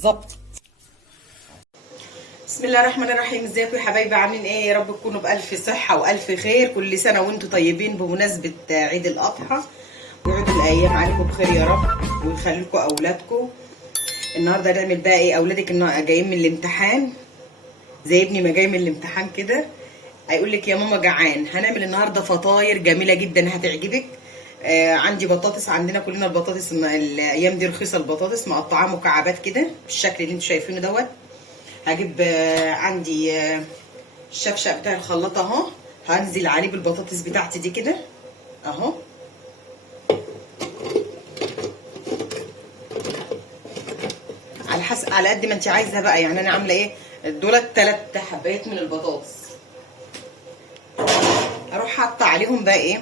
بالظبط. بسم الله الرحمن الرحيم. ازيكم يا حبايبي، عاملين ايه؟ يا رب تكونوا بالف صحه والف خير. كل سنه وانتم طيبين بمناسبه عيد الاضحى، ويعود الايام عليكم بخير يا رب، ويخلي لكم اولادكم. النهارده هنعمل بقى ايه؟ اولادك جايين من الامتحان زي ابني ما جاي من الامتحان كده، هيقول لك يا ماما جعان. هنعمل النهارده فطاير جميله جدا هتعجبك. عندي بطاطس، عندنا كلنا البطاطس الايام دي رخيصه، البطاطس مقطعاها مكعبات كده بالشكل اللي انتوا شايفينه دوت. هجيب عندي الشفشق بتاع الخلاطه اهو، هنزل عليه بالبطاطس بتاعتي دي كده اهو. على قد ما انت عايزه بقى، يعني انا عامله ايه؟ دولت 3 حبايات من البطاطس. اروح حاطه عليهم بقى ايه؟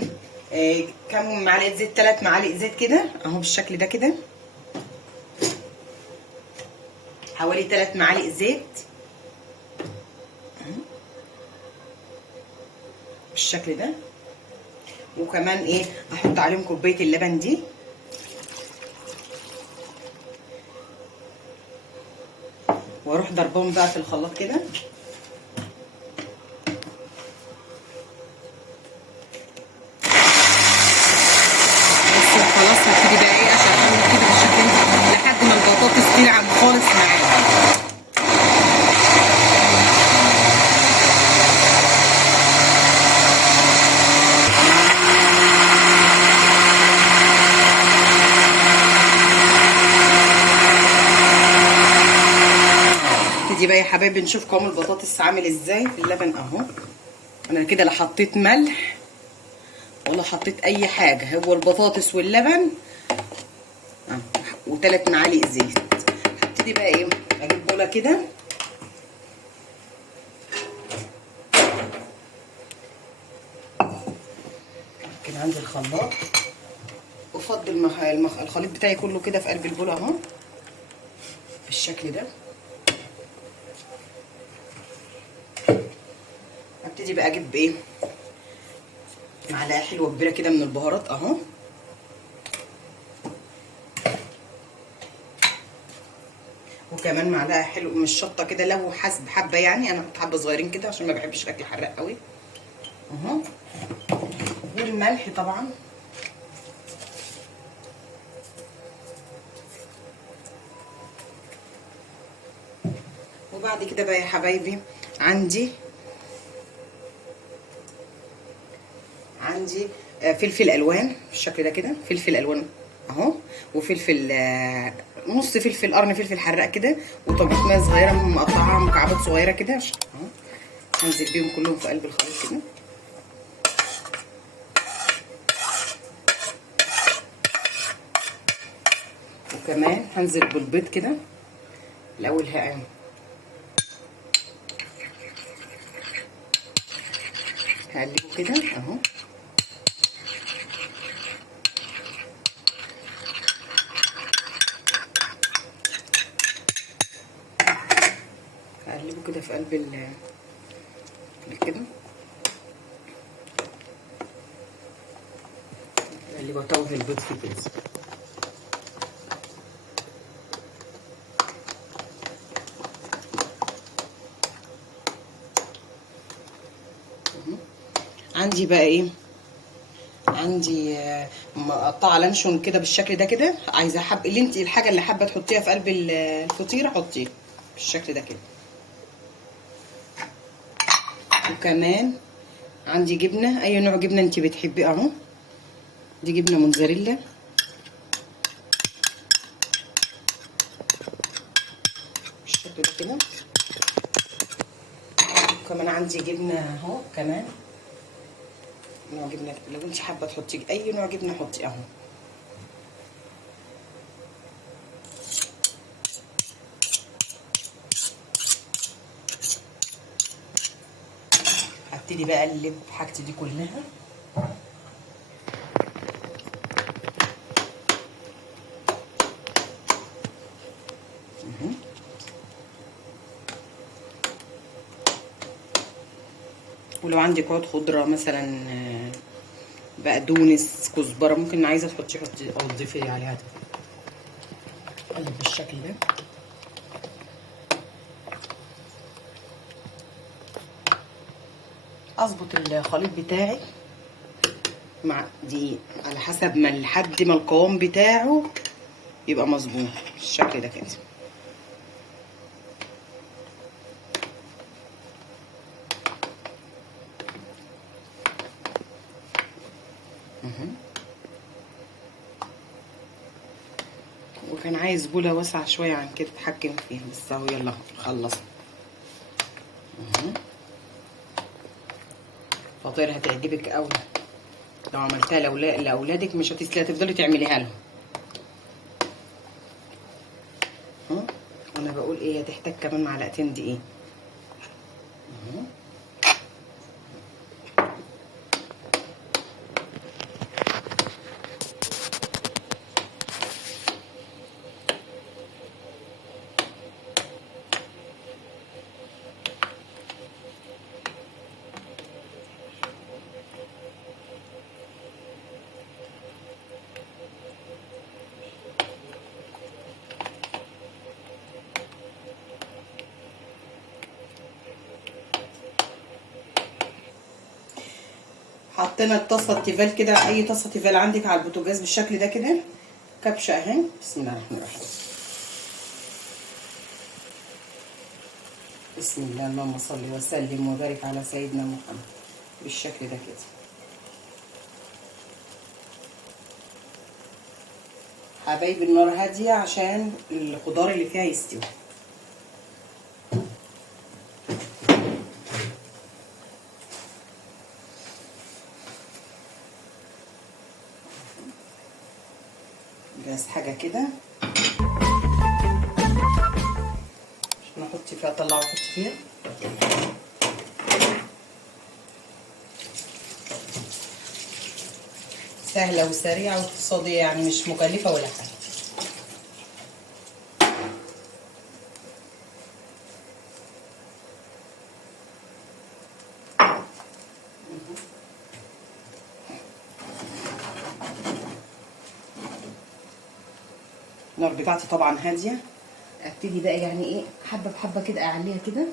كام معلقه زيت، 3 معالق زيت كده اهو بالشكل ده كده، حوالي 3 معالق زيت بالشكل ده. وكمان ايه؟ هحط عليهم كوبايه اللبن دي، واروح ضربهم بقى في الخلاط كده. بس خلاص هبتدي بقى ايه؟ اشغلهم كده بالشكل ده لحد ما البطاطس تنعم خالص معايا. دي بقى يا حبايبي نشوف قوام البطاطس عامل ازاي في اللبن اهو. انا كده لا حطيت ملح ولا حطيت اي حاجه، هو البطاطس واللبن و3 معالق زيت. هبتدي بقى ايه؟ اجيب بوله كده كده عندي الخلاط، وافضي الخليط بتاعي كله كده في قلب البوله اهو بالشكل ده. هبتدي بقى اجيب ايه؟ معلقه حلوه كبيره كده من البهارات اهو، وكمان معلقه حلوه من الشطه كده لو حسب حبه، يعني انا هحط حبه صغيرين كده عشان ما بحبش الاكل حراق قوي اهو. والملح طبعا، وبعد كده بقى يا حبايبي عندي فلفل الوان بالشكل ده كده، فلفل الوان اهو، وفلفل نص فلفل قرن فلفل حراق كده، وطماطميه صغيره مقطعاها مكعبات صغيره كده اهو. هنزل بيهم كلهم في قلب الخليط كده، وكمان هنزل بالبيض كده الاول. هقلبه كده اهو. هقلبه كده في قلب كده، اقلبه واتوه البيض فيه كده. عندي بقى ايه؟ عندي مقطعه لانشون كده بالشكل ده كده. عايزه اللي انت الحاجه اللي حابه تحطيها في قلب الفطيره حطيها بالشكل ده كده. وكمان عندي جبنه، اي نوع جبنه انت بتحبيه اهو. دي جبنه موتزاريلا بالشكل ده كده. وكمان عندي جبنه اهو، كمان نوع جبنه لو انت حابه تحطي اي نوع جبنه حطي اهو. هبتدي بقى اقلب حاجتي دي كلها. ولو عندك عود خضره مثلا بقدونس كزبره، ممكن عايزه تحطي او تضيفي عليها. اقلب بالشكل ده. اظبط الخليط بتاعي مع دقيق على حسب ما لحد ما القوام بتاعه يبقى مظبوط بالشكل ده كده. وكان عايز بوله واسعه شويه عن كده اتحكم فيها، بس اهو يلا خلصنا. فطير هتعجبك قوي لو عملتها لاولادك، مش هتفضلي تعمليها لهم. انا بقول ايه، هتحتاج كمان معلقتين دقيق. حطينا الطاسه التيفال كده، اي طاسه تيفال عندك على البوتاجاز بالشكل ده كده، كبشه اهي. بسم الله الرحمن الرحيم. بسم الله، اللهم صل وسلم وبارك على سيدنا محمد بالشكل ده كده. حبايبي النار هاديه عشان الخضار اللي فيها يستوي. جاهز حاجه كده عشان احط فيها، اطلع واحط فيها. سهله وسريعه واقتصاديه، يعني مش مكلفه ولا حاجه. النار بتاعتي طبعا هاديه. ابتدي بقى يعني ايه، حبه بحبه كده اعليها كده.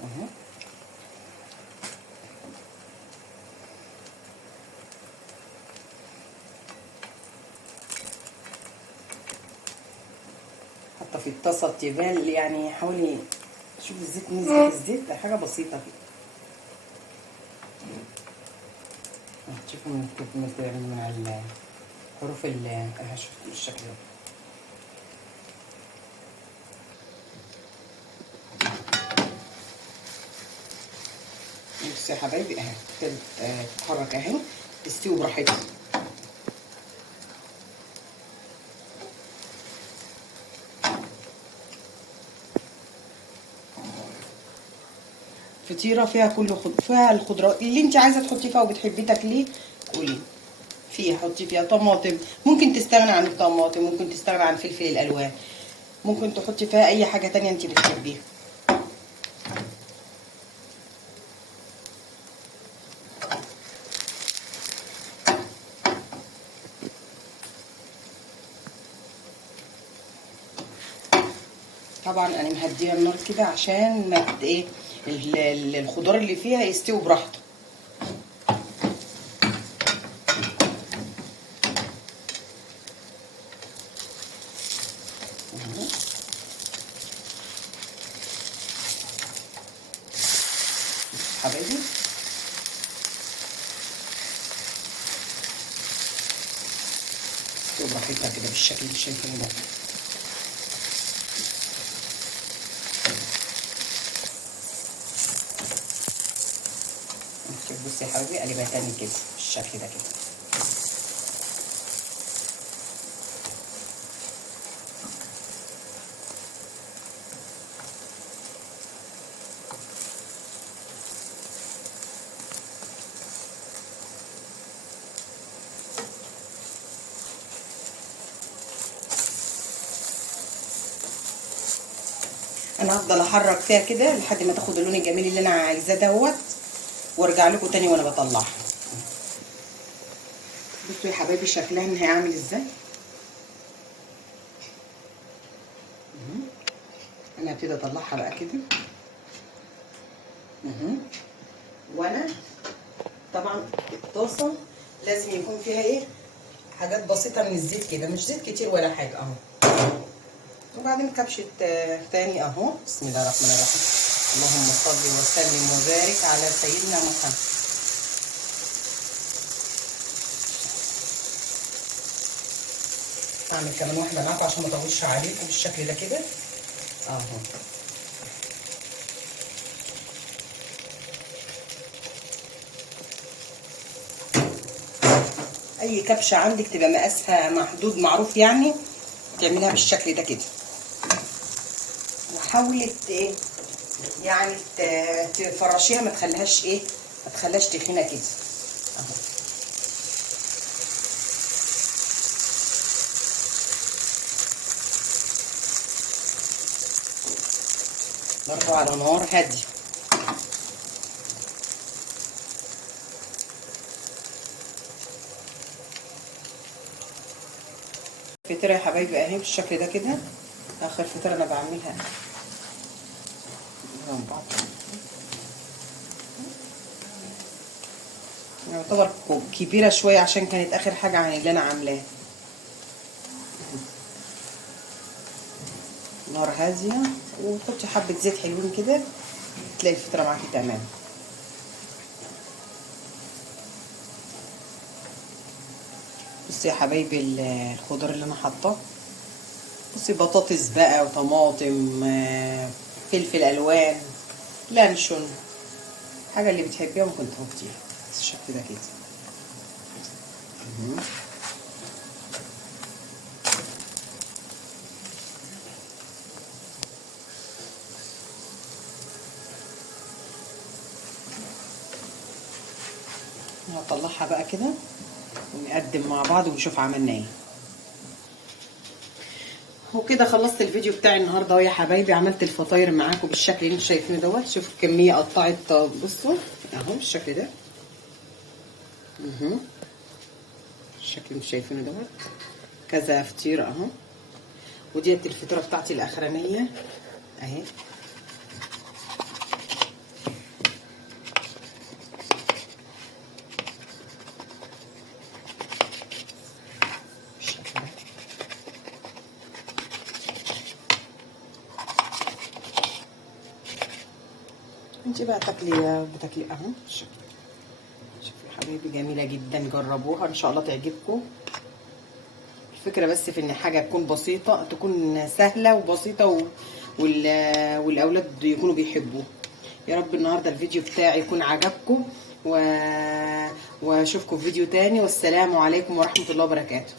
اهو حاطه في الطاسه التيفال، يعني حوالي، شوف الزيت نسبه الزيت ده حاجه بسيطه كده. شوفوا من حروف اهي، شوفوا بالشكل ده. بصوا يا حبايبي اهي تتحرك اهي، تستوي براحتها. فطيره فيها فيها الخضروات اللي انت عايزه تحطي فيها وبتحبي تاكليه. قولي فيها، حطي فيها طماطم، ممكن تستغنى عن الطماطم، ممكن تستغنى عن الفلفل الالوان، ممكن تحطي فيها اي حاجه تانية انت بتحبيها. طبعا انا مهديه النار كده عشان ما ايه، الخضار اللي فيها يستوي براحته. حبايبي تستوي براحتها كده بالشكل اللي شايفينه ده. بصي يا حبيبي، قلبها تاني كده بالشكل ده كده. انا هفضل احرك فيها كده لحد ما تاخد اللون الجميل اللي انا عايزاه دوت، وارجع لكم تاني وانا بطلعها. بصوا يا حبايبي شكلها ان هي عامل ازاي. انا هبتدي اطلعها بقى كده. وانا طبعا الطاسه لازم يكون فيها ايه، حاجات بسيطه من الزيت كده، مش زيت كتير ولا حاجه اهو. وبعدين كبشه تاني اهو. بسم الله الرحمن الرحيم. اللهم صل وسلم وبارك على سيدنا محمد. اعمل كمان واحده معاكم عشان ما اطولش عليكم بالشكل ده كده اهو. اي كبشه عندك تبقى مقاسها محدود معروف يعني، تعملها بالشكل ده كده. وحاولي ايه يعني تفرشيها، ما تخليهاش ايه، ما تخليهاش تخينه كده اهو. برضو على نار هاديه. الفطيره يا حبايبي اهي بالشكل ده كده. اخر فطيره انا بعملها يعتبر كبيره شويه عشان كانت اخر حاجه عن اللي انا عاملاه. نار هاديه وتحطي حبه زيت حلوين كده، تلاقي الفطيره معاكي تمام. بصي يا حبايبي الخضار اللي انا حاطاه، بصي بطاطس بقى وطماطم، فلفل الوان، لانشون، حاجه اللي بتحبيها ممكن تحطيها بالشكل ده كده. هطلعها بقى كده ونقدم مع بعض ونشوف عملنا ايه. وكده خلصت الفيديو بتاعي النهارده اهو يا حبايبي. عملت الفطاير معاكم بالشكل اللي انتوا شايفينه دوت. شوفوا الكميه قطعت، بصوا اهو بالشكل ده الشكل اللي انتوا شايفينه دوت. كذا فطيره اهو. وديت الفطيره بتاعتي الاخرانيه اهي. انت بقى تاكلي اهو. شوفوا يا حبايبي جميله جدا، جربوها ان شاء الله تعجبكم. الفكره بس في ان حاجه تكون بسيطه، تكون سهله وبسيطه والاولاد يكونوا بيحبوه. يا رب النهارده الفيديو بتاعي يكون عجبكم واشوفكم في فيديو تاني، والسلام عليكم ورحمه الله وبركاته.